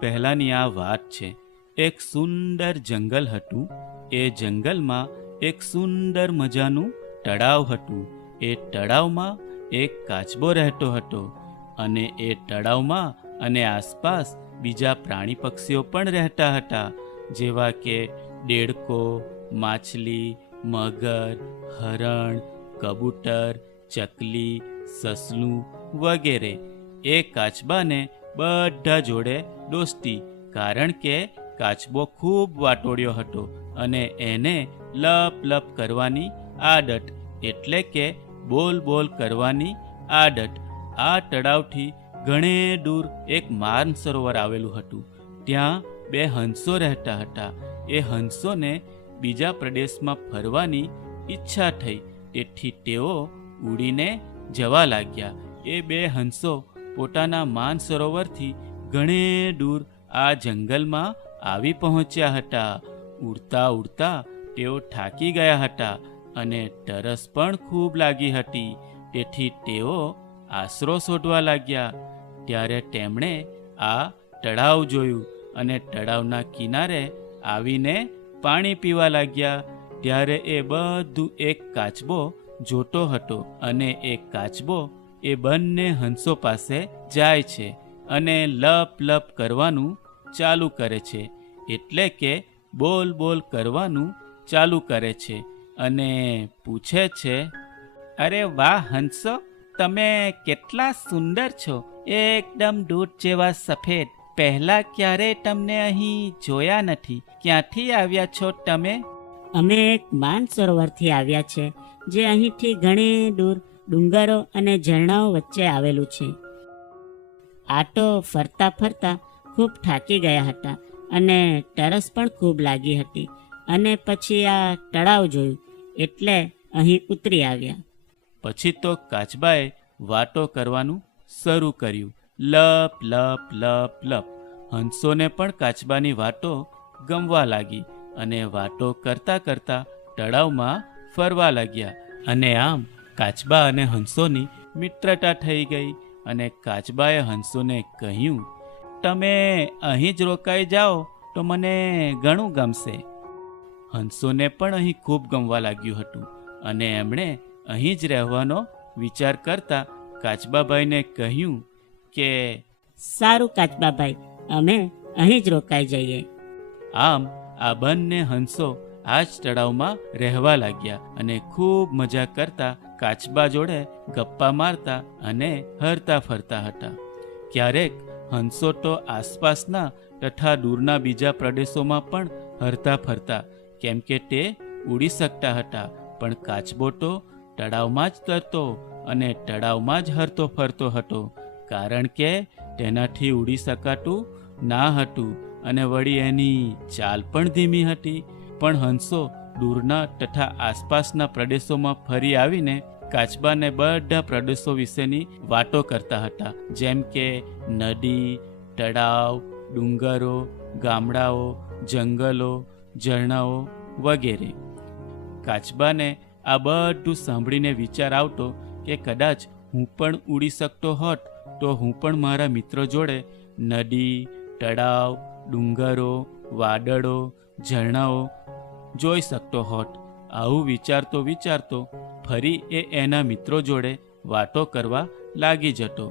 પહેલાંની આ વાત છે. એક સુંદર જંગલ હતું. એ જંગલમાં એક સુંદર મજાનું તળાવ હતું. એ તળાવમાં એક કાચબો રહેતો હતો અને એ તળાવમાં અને આસપાસ બીજા પ્રાણી પક્ષીઓ પણ રહેતા હતા, જેવા કે દેડકો, માછલી, મગર, હરણ, કબૂતર, ચકલી, સસલું વગેરે. એ કાચબાને બધા જોડે દોસ્તી, કારણ કે કાચબો ખૂબ વાટોળ્યો હતો અને એને લપ લપ કરવાની આદત, એટલે કે બોલ બોલ કરવાની આદત. આ તળાવથી ઘણે દૂર એક માનસરોવર આવેલું હતું. ત્યાં બે હંસો રહેતા હતા. એ હંસોને બીજા પ્રદેશમાં ફરવાની ઈચ્છા થઈ, તેથી તેઓ ઉડીને જવા લાગ્યા. એ બે હંસો પોતાના માનસરોવરથી ઘણે દૂર આ જંગલમાં આવી પહોંચ્યા હતા. ઉડતા ઉડતા તેઓ થાકી ગયા હતા અને તરસ પણ ખૂબ લાગી હતી, તેથી તેઓ આશરો શોધવા લાગ્યા. ત્યારે તેમણે આ તળાવ જોયું અને તળાવના કિનારે આવીને પાણી પીવા લાગ્યા. ત્યારે એ બધું એક કાચબો જોતો હતો અને એ કાચબો એ બંને હંસો પાસે જાય છે અને લપ લપ કરવાનું ચાલુ કરે છે, એટલે કે બોલ બોલ કરવાનું ચાલુ કરે છે અને પૂછે છે, અરે વાહ હંસો, તમે કેટલા સુંદર છો, એકદમ દૂધ જેવા સફેદ. પહેલાં ક્યારેય તમને અહીં જોયા નથી. ક્યાંથી આવ્યા છો તમે? અમે એક માનસરોવરથી આવ્યા છે, જે અહીંથી ઘણી દૂર ડુંગરો અને ઝરણાઓ વચ્ચે આવેલું છે. આટો ફરતા ફરતા ખૂબ થાકી ગયા હતા અને તરસ પણ ખૂબ લાગી હતી, અને પછી આ તળાવ જોયું એટલે અહીં ઉતરી આવ્યા. પછી તો કાચબાએ વાતો કરવાનું શરૂ કર્યું. લપ લપ લપ લપ. હંસોને પણ કાચબાની વાતો ગમવા લાગી અને વાતો કરતાં કરતાં તળાવમાં ફરવા લાગ્યા. અને આમ કાચબા અને હંસોની મિત્રતા થઈ ગઈ અને કાચબાએ હંસોને કહ્યું, તમે અહીં જ રોકાઈ જાઓ તો મને ઘણું ગમશે. હંસોને પણ અહીં ખૂબ ગમવા લાગ્યું હતું અને એમણે અહીં જ રહેવાનો વિચાર કરતા કાચબાભાઈને કહ્યું કે સારું કાચબાભાઈ, અમે અહીં જ રોકાઈ જઈએ. આમ આ બંને હંસો આ જ તળાવમાં રહેવા લાગ્યા અને ખૂબ મજા કરતા કાચબા જોડે ગપ્પા મારતા અને હરતા ફરતા હતા. ક્યારેક હંસો તો આસપાસના તથા દૂરના બીજા પ્રદેશોમાં પણ હરતા ફરતા, કેમ કે તે ઉડી શકતા હતા, પણ કાચબો તો તળાવમાં જ તરતો અને તળાવમાં જ હરતો ફરતો હતો, કારણ કે તેનાથી ઉડી શકાતું ના હતું અને વળી એની ચાલ પણ ધીમી હતી. પણ હંસો દૂરના તથા આસપાસના પ્રદેશોમાં ફરી આવીને કાચબાને બધા પ્રદેશો વિશેની વાતો કરતા હતા, જેમ કે નદી, તળાવ, ડુંગરો, ગામડાઓ, જંગલો, ઝરણાઓ વગેરે. કાચબાને આ બધું સાંભળીને વિચાર આવતો કે કદાચ હું પણ ઉડી શકતો હોત તો હું પણ મારા મિત્રો જોડે નદી, તળાવ, ડુંગરો, વાદળો, ઝરણાઓ જોઈ શકતો હોત. આવું વિચારતો વિચારતો ફરી એ એના મિત્રો જોડે વાતો કરવા લાગી જતો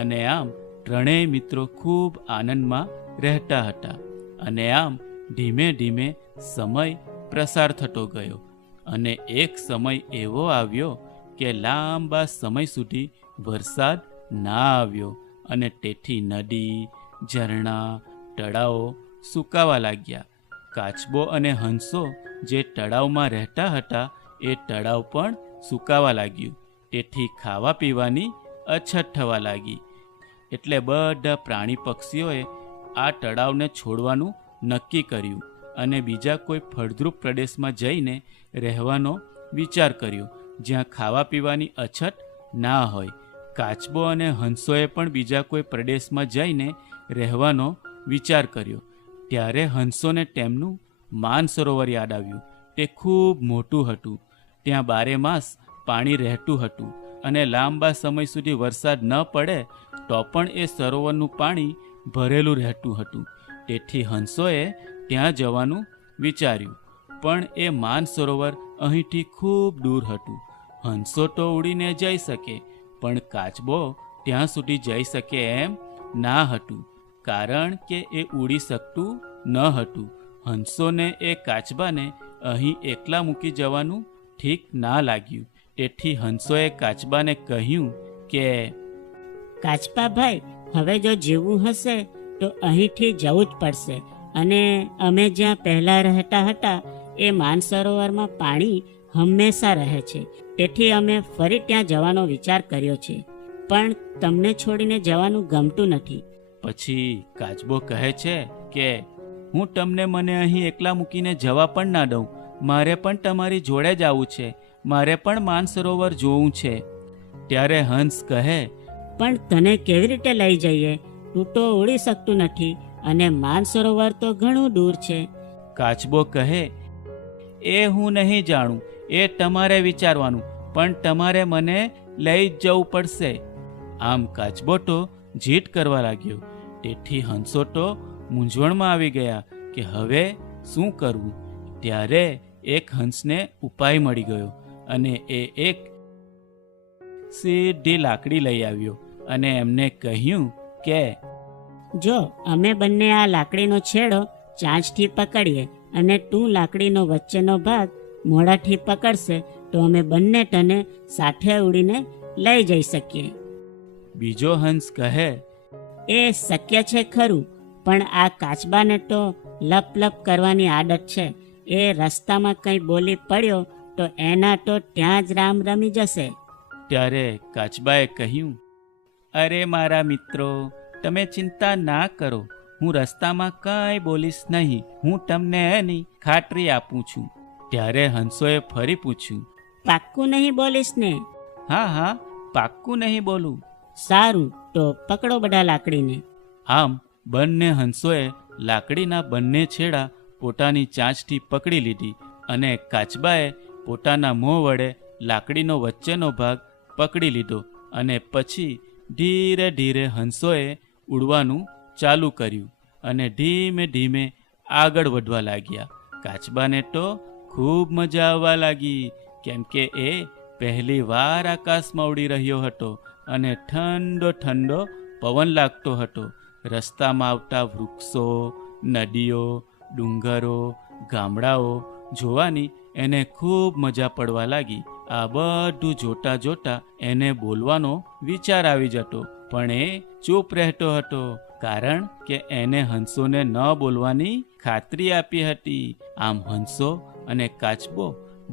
અને આમ ત્રણેય મિત્રો ખૂબ આનંદમાં રહેતા હતા. અને આમ ધીમે ધીમે સમય પ્રસાર થતો ગયો અને એક સમય એવો આવ્યો કે લાંબા સમય સુધી વરસાદ ના આવ્યો અને તેથી નદી, ઝરણા, તળાવો સૂકાવા લાગ્યા. કાચબો અને હંસો જે તળાવમાં રહેતા હતા એ તળાવ પણ સૂકાવા લાગ્યું, તેથી ખાવા પીવાની અછત થવા લાગી. એટલે બધા પ્રાણી પક્ષીઓએ આ તળાવને છોડવાનું નક્કી કર્યું અને બીજા કોઈ ફળદ્રુપ પ્રદેશમાં જઈને રહેવાનો વિચાર કર્યો, જ્યાં ખાવા પીવાની અછત ના હોય. કાચબો અને હંસોએ પણ બીજા કોઈ પ્રદેશમાં જઈને રહેવાનો વિચાર કર્યો. ત્યારે હંસોને તેમનું માનસરોવર યાદ આવ્યું. તે ખૂબ મોટું હતું, ત્યાં બારેમાસ પાણી રહેતું હતું અને લાંબા સમય સુધી વરસાદ ન પડે તો પણ એ સરોવરનું પાણી ભરેલું રહેતું હતું. તેથી હંસોએ ત્યાં જવાનું વિચાર્યું, પણ એ માનસરોવર અહીંથી ખૂબ દૂર હતું. હંસો તો ઉડીને જઈ શકે, પણ કાચબો ત્યાં સુધી જઈ શકે એમ ના હતું, કારણ કે એ ઉડી શકતું ન હતું. હંસોને એ કાચબાને અહીં એકલા મૂકી જવાનું ઠીક ના લાગ્યું. તેથી હંસોએ કાચબાને કહ્યું કે, કાચબા ભાઈ, હવે જો જીવવું હશે તો અહીંથી જવું જ પડશે. અને અમે જ્યાં પહેલાં રહેતા હતા એ માનસરોવરમાં પાણી હંમેશા રહે છે, તેથી અમે ફરી ત્યાં જવાનો વિચાર કર્યો છે, પણ તમને છોડીને જવાનું ગમતું નથી. પછી કાચબો કહે છે કે, હું તમને મને અહીં એકલા મૂકીને જવા પણ ના દઉં. મારે પણ તમારી જોડે જ આવવું છે. મારે પણ માનસરોવર જોવું છે. ત્યારે હંસ કહે, પણ તને કેવી રીતે લઈ જઈએ? તું તો ઉડી શકતું નથી અને માનસરોવર તો ઘણું દૂર છે. કાચબો કહે, એ હું નહીં જાણું, એ તમારે વિચારવાનું, પણ તમારે મને લઈ જ જવું પડશે. આમ કાચબો તો જીદ કરવા લાગ્યો. તેથી હંસો તો મૂંઝવણમાં આવી ગયા કે હવે શું કરવું. ત્યારે એક હંસને ઉપાય મળી ગયો અને એ એક સીધી લાકડી લઈ આવ્યો અને એમને કહ્યું કે, જો અમે બંને આ લાકડીનો છેડો ચાંચથી પકડીએ અને તું લાકડીનો વચ્ચેનો ભાગ મોઢાથી પકડશે તો અમે બંને તને સાથે ઉડીને લઈ જઈ શકીએ. બીજો હંસ કહે, એ શક્ય છે ખરું, પણ આ કાચબાને તો લપ લપ કરવાની આદત છે. એ રસ્તામાં કંઈ બોલી પડ્યો તો એના તો ત્યાં જ રામ રમી જશે. ત્યારે કાચબાએ કહ્યું, અરે મારા મિત્રો, તમે ચિંતા ના કરો. હું રસ્તામાં કંઈ બોલીશ નહીં. હું તમને એની ખાતરી આપું છું. ત્યારે હંસોએ ફરી પૂછ્યું, પાક્કું નહીં બોલીશ ને? હા હા, પાક્કું નહીં બોલું. સારું, તો પકડો બધા લાકડીને. આમ બંને હંસોએ લાકડીના બંને છેડા પોતાની ચાંચથી પકડી લીધી અને કાચબાએ પોતાના મોં વડે લાકડીનો વચ્ચેનો ભાગ પકડી લીધો અને પછી ધીરે ધીરે હંસોએ ઉડવાનું ચાલુ કર્યું અને ધીમે ધીમે આગળ વધવા લાગ્યા. કાચબાને તો ખૂબ મજા આવવા લાગી, કેમ કે એ પહેલી વાર આકાશમાં ઉડી રહ્યો હતો અને ઠંડો ઠંડો પવન લાગતો હતો. રસ્તામાં આવતા વૃક્ષો, નદીઓ, ડુંગરો, ગામડાઓ જોવાની એને ખૂબ મજા પડવા લાગી. આ બધું જોતા જોતા એને બોલવાનો વિચાર આવી જતો, પણ એ ચૂપ રહેતો હતો, કારણ કે એને હંસોને ન બોલવાની ખાતરી આપી હતી. આમ હંસો અને કાચબો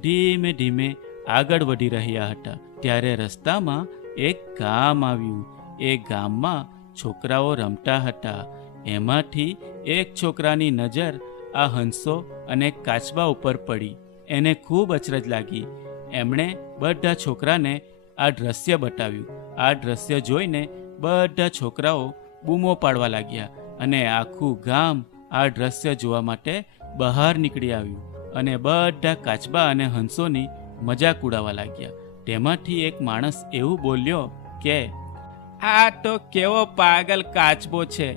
ધીમે ધીમે આગળ વધી રહ્યા હતા. ત્યારે રસ્તામાં એક ગામ આવ્યું. એ ગામમાં છોકરાઓ રમતા હતા. એમાંથી એક છોકરાની નજર આ હંસો અને કાચબા ઉપર પડી. એને ખૂબ અચરજ લાગી. એમણે બધા છોકરાને આ દ્રશ્ય બતાવ્યું. આ દ્રશ્ય જોઈને બધા છોકરાઓ બૂમો પાડવા લાગ્યા અને આખું ગામ આ દ્રશ્ય જોવા માટે બહાર નીકળી આવ્યું અને બધા કાચબા અને હંસોની મજાક ઉડાવવા લાગ્યા. તેમાંથી એક માણસ એવું બોલ્યો કે, આ તો કેવો પાગલ કાચબો છે.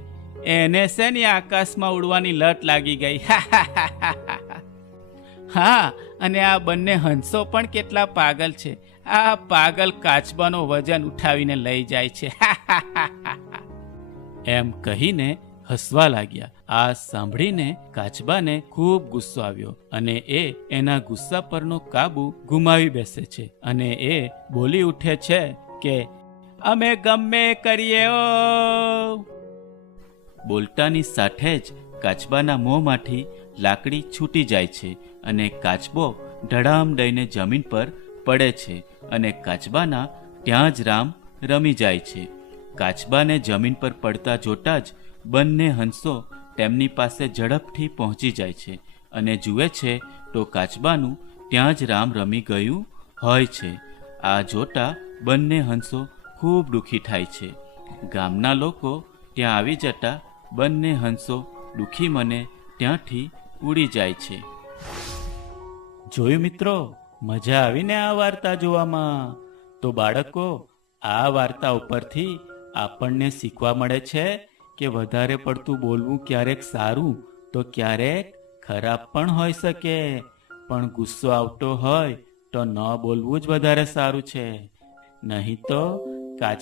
એને શેની આકાશમાં ઉડવાની લત લાગી ગઈ. હા, અને આ બંને હંસો પણ કેટલા પાગલ છે. આ પાગલ કાચબાનો વજન ઉઠાવીને લઈ જાય છે. એમ કહીને હસવા લાગ્યા. આ સાંભળીને કાચબાને ખૂબ ગુસ્સો આવ્યો અને એ એના ગુસ્સા પરનો કાબુ ગુમાવી બેસે છે અને એ બોલી ઉઠે છે કે, અમે ગમે કરીએ ઓ. બોલતાની સાથે જ કાચબાના મોંમાંથી લાકડી છૂટી જાય છે અને કાચબો ધડામ દઈને જમીન પર પડે છે અને કાચબાના ત્યાં જ રામ રમી જાય છે. કાચબાને જમીન પર પડતા જોતા જ બંને હંસો તેમની પાસે ઝડપથી પહોંચી જાય છે અને જુએ છે તો કાચબાનું ત્યાં જ રામ રમી ગયું હોય છે. આ જોતા બંને હંસો ખૂબ દુઃખી થાય છે. ગામના લોકો ત્યાં આવી જતા બંને હંસો દુઃખી મને ત્યાંથી ઉડી જાય છે. જોયું મિત્રો, મજા આવીને આ વાર્તા જોવામાં? તો બાળકો, આ વાર્તા ઉપરથી આપણને શીખવા મળે છે કે વધારે પડતું બોલવું ક્યારેક સારું તો ક્યારેક ખરાબ પણ હોઈ શકે, પણ ગુસ્સો આવતો હોય તો ન બોલવું જ વધારે સારું છે. નહીં તો કાચ